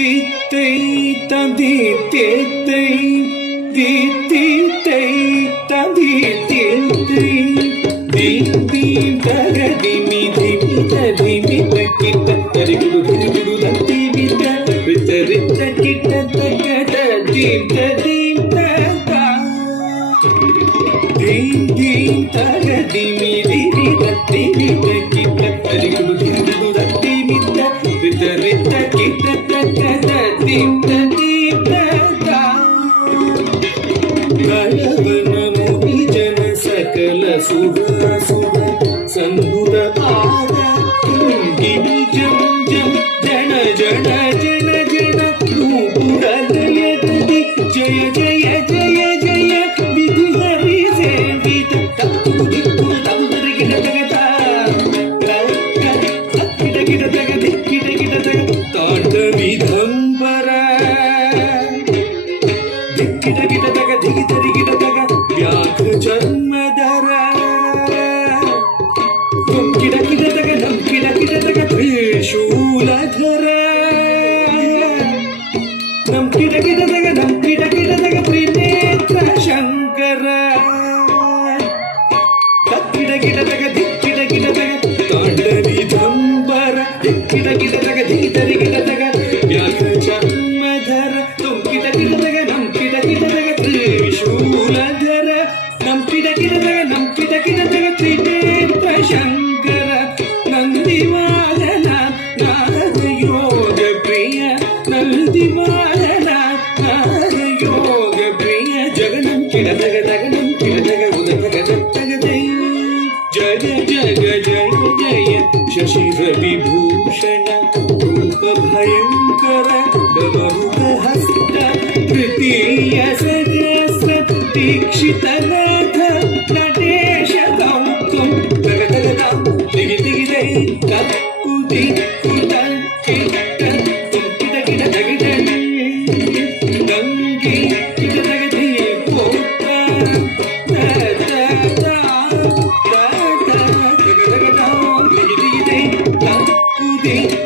தித்தை தந்தி தேத்தை தித்தை தந்தி தேத்தை தித்தி தகதி மிதி மிதி மிதி கிட்ட தரிகுடு குடு தத்தி விட்ட வித்தரித்த கிட்ட தகத தீப்த தீப்த தித்தி தகதி மிதி தத்தி விட்ட கிட்ட தரிகுடு குடு தத்தி விட்ட வித்தரித்த கிட்ட தகத தீப்த தீப்த கலவனமுனி ஜன சகல சுத சுத சண்முக பாத ಗಿರಿ ಜಂ ಜಂ ಜನ ಜನ ಜನ ಜನ ರೂಪುರಲಯದಿ ಜಯ ಜಯ ಜಯ ಜಯ ವಿಧಿ ಹರಿ ಸೇವಿತ ತಪ್ಪು ದಿಕ್ಕು ತಗುದರೆ ಗಿಡ ತಗದ ಗಿಡ ಗಿಡ ತಗದಿ ಗಿಡ ಗಿಡ ತಗ ತಾಂಡ ವಿಧಂಬರ ಗಿಡ ಗಿಡ ತಗ ದಿಗಿತರಿ ಗಿಡ ತಗ ವ್ಯಾಘ್ರ ಜನ್ಮದರ ಗಿಡ ಗಿಡ ತಗ ನಮ್ ಗಿಡ ಗಿಡ ತಗ ತ್ರಿಶೂಲಧರ ನಮ್ ಗಿಡ ಗಿಡ ತಗ ನಮ್ ಗಿಡ ಗಿಡ ತಗ ತ್ರಿನೇತ್ರ ಶಂಕರ ಗಿಡ ಗಿಡ ತಗ ದಿಕ್ಕಿಡ ಗಿಡ ತಗ ತಾಂಡರಿ ದಂಬರ ದಿಕ್ಕಿಡ ಗಿಡ ತಗ ದಿಗಿತರಿ ಗಿಡ ತಗ ವ್ಯಾಘ್ರ ಜನ್ಮಧರ ತುಮ್ ಗಿಡ ಗಿಡ ತಗ ನಮ್ ಗಿಡ ಗಿಡ ತಗ ತ್ರಿಶೂಲಧರ ನಮ್ ಗಿಡ ಗಿಡ ತಗ ನಮ್ ಗಿಡ ಗಿಡ ತಗ ತ್ರಿನೇತ್ರ ಶಂಕರ ನಂದಿವಾದನ ನಾರದ ಯೋಗ ಪ್ರಿಯ ನಂದಿವಾದನ ನಾರದ ಯೋಗ ಪ್ರಿಯ ಜಗನಂ ಕಿಡದಗ ದಗನಂ ಕಿಡದಗ ಉದಗ ದತ್ತಗದೈ ಜಗ ಜಗ ಜಯ ಜಯ ಶಶಿರ ವಿಭೂಷಣ ರೂಪ ಭಯಂಕರ ಡಮರುಕ ಹಸ್ತ ತೃತೀಯ ಸಹಸ್ರ ದೀಕ್ಷಿತ ನಾಥ ನಟೇಶ ಗೌತಮ್ ತಗ ತಗ ತಾಂ ದಿಗಿ ದಿಗಿ ದೈ ಕಪ್ಪು ದಿಕ್ಕು ಕಿಟ ಕಿಟ ಕಿಟ ತಗಿಟ ಗಂಗಿ ಕಿಟ ತಗದಿ ಪೋತ ತಗ ತಗ ತಾಂ ದಿಗಿ ದಿಗಿ ದೈ ಕಪ್ಪು ದಿಕ್ಕು